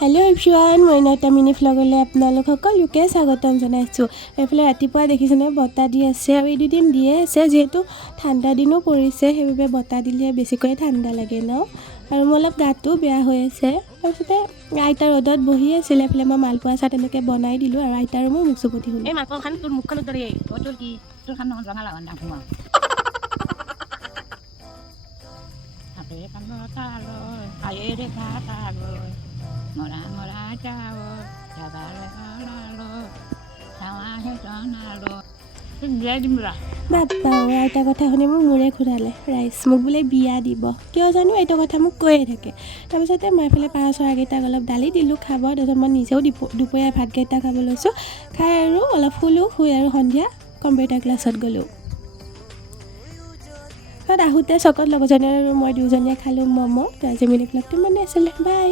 Hello' everyone, মই নটা mini ভ্লগলৈ আপোনালোক সকলোকে স্বাগতম জনাইছোঁ। এইফালে ৰাতিপুৱা দেখিছেনে বতাহ দি আছে আৰু এই দুদিন দিয়ে আছে, যিহেতু ঠাণ্ডা দিনো পৰিছে সেইবাবে বতাহ দিলে বেছিকৈ ঠাণ্ডা লাগে ন। আৰু মোৰ অলপ গাটো বেয়া হৈ আছে। তাৰপিছতে আইতা ৰ'দত বহি আছিলে, এইফালে মই মালপোৱা চাহ তেনেকৈ বনাই দিলোঁ আৰু আইতাৰো মই মুখ চুপতি শুনো। এই মালপোৱাখন তোৰ মুখখনত দৰে তোৰ কি তোৰ খান ৰঙা লগা নাখোৱা হাতে কামতালৈ আয়েৰে ঘাটালৈ মৰা মৰা যাও যাবালে গলালৈ চাৱাহে জনালৈ বিয়াই দিম ৰা বাপ্পা আইতাৰ কথা শুনি মোৰ মূৰে ঘূৰালে। ৰাইজ মোক বোলে বিয়া দিব, কিয় জানো এইটো কথা মোক কৈয়ে থাকে। তাৰপিছতে মই এইফালে পাৰ চৰাইকেইটাক অলপ দালি দিলোঁ খাব। তাৰপিছত মই নিজেও দুপৰীয়া ভাতকেইটা খাব লৈছোঁ। খাই আৰু অলপ শুই আৰু সন্ধিয়া কম্পিউটাৰ ক্লাছত গ'লোঁ। তাত আহোঁতে চকত লগৰজনী আৰু মই দুয়োজনীয়ে খালোঁ ম'ম'। তো আজি মিনি ব্লগটো মানে আছিলে, বাই।